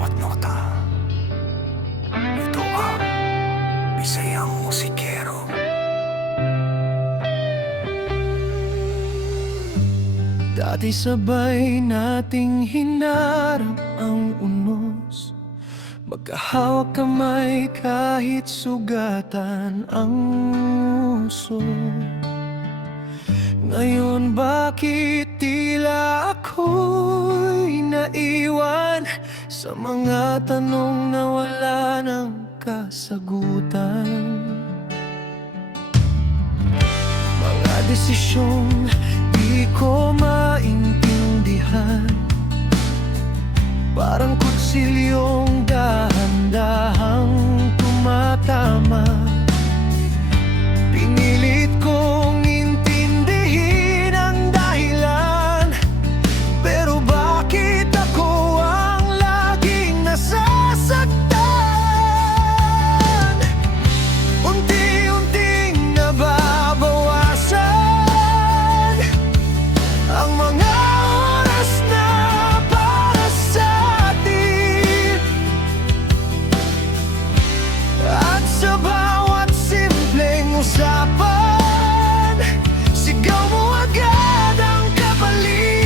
bawat nota. Ito ang Bisayang Musikero. Dati sabay nating hinarap ang unos, magkahawak kamay kahit sugatan ang uso. Ngayon bakit tila ako'y naiwan sa mga tanong na wala ng kasagutan? Mga desisyong di ko maintindihan, parang kutsilyong dahan-dahang tumatama. Pinilit kong intindihin ang dahilan, pero bakit ako ang laging nasasaktan? Unti-unting nababawasan ang mga oras na para sa atin, at sa bawat simpleng usapan, sigaw mo agad ang kapalit.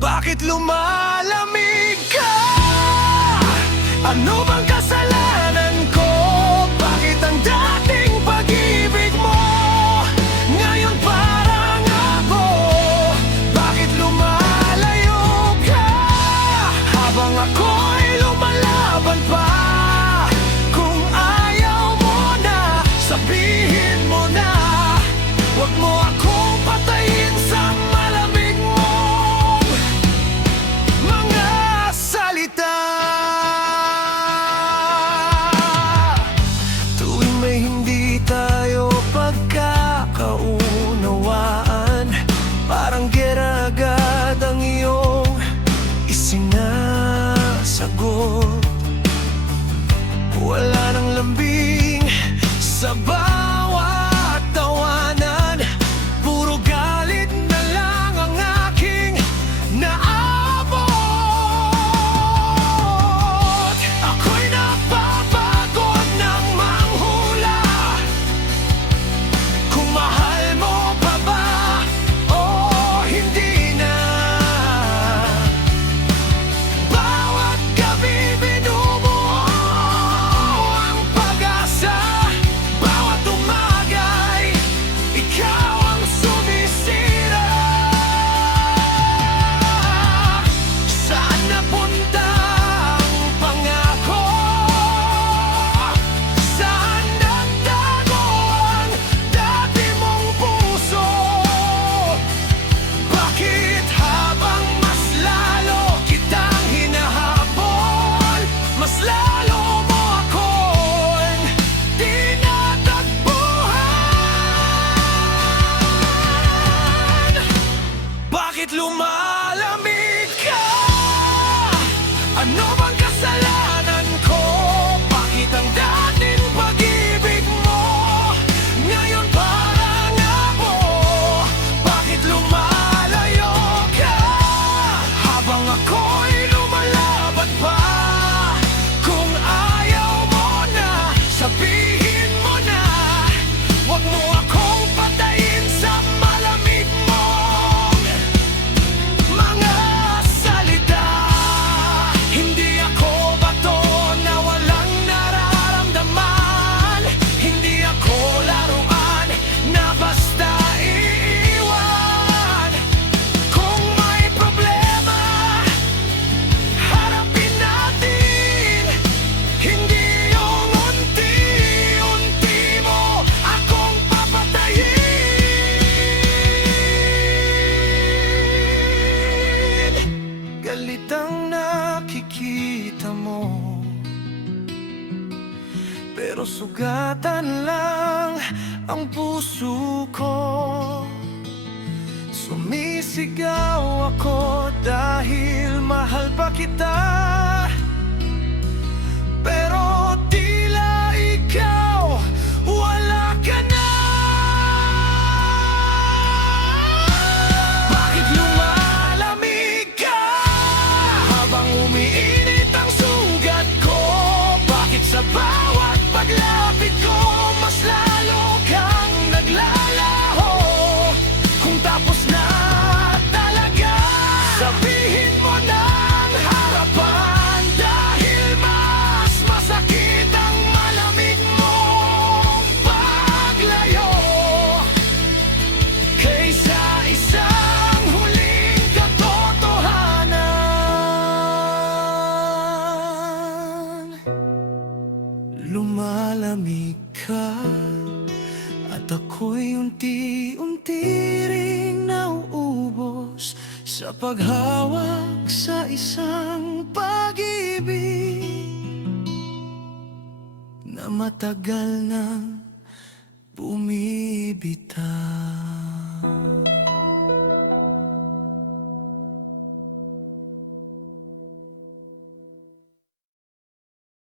Bakit lumalamig ka? Ano bang kasalanan ko? Bakit ang dating pag-ibig mo ngayon parang ako? Bakit lumalayo ka habang ako'y lumalaban pa? Kung ayaw mo na, sabihin mo na. Huwag mo akong patayin sa malamig mong mga salita. Tuwing may hindi tayo pagkakaunawaan, parang gera agad ang iyong isinasagot. Wala nang lambing sa bawat tawanan, puro galit na lang ang aking naabot. Ako'y napapagod ng manghula kung mahal mo pa ba o hindi na. Bawat gabi binubuo ang pag-asa, bawat umaga'y ikaw ang sumisira. Saan napunta ang pangako? Saan nagtago ang dati mong puso? Bakit habang mas lalo kitang hinahabol, mas lalo mo akong tinatagpuan? Bakit lumalamig ka? Ano bang kasalanan ko? Bakit ang dating pag-ibig mo ngayon parang ako? Bakit lumalayo ka habang ako'y lumalaban pa? Kung ayaw mo na, sabihin mo na. Huwag mo akong patayin sa malamig mong mga salita. Hindi ako bato na walang nararamdaman. Hindi ako laruan na basta iiwan. Kung may problema, harapin natin. Hindi yung unti-unti mo akong papatayin. Galit ang nakikita mo, pero sugatan lang ang puso ko. Sumisigaw ako dahil mahal pa kita, pero tila ikaw wala ka na. Bakit Ako'y unti-unti ring nauubos sa paghawak sa isang pag-ibig na matagal nang bumibitaw.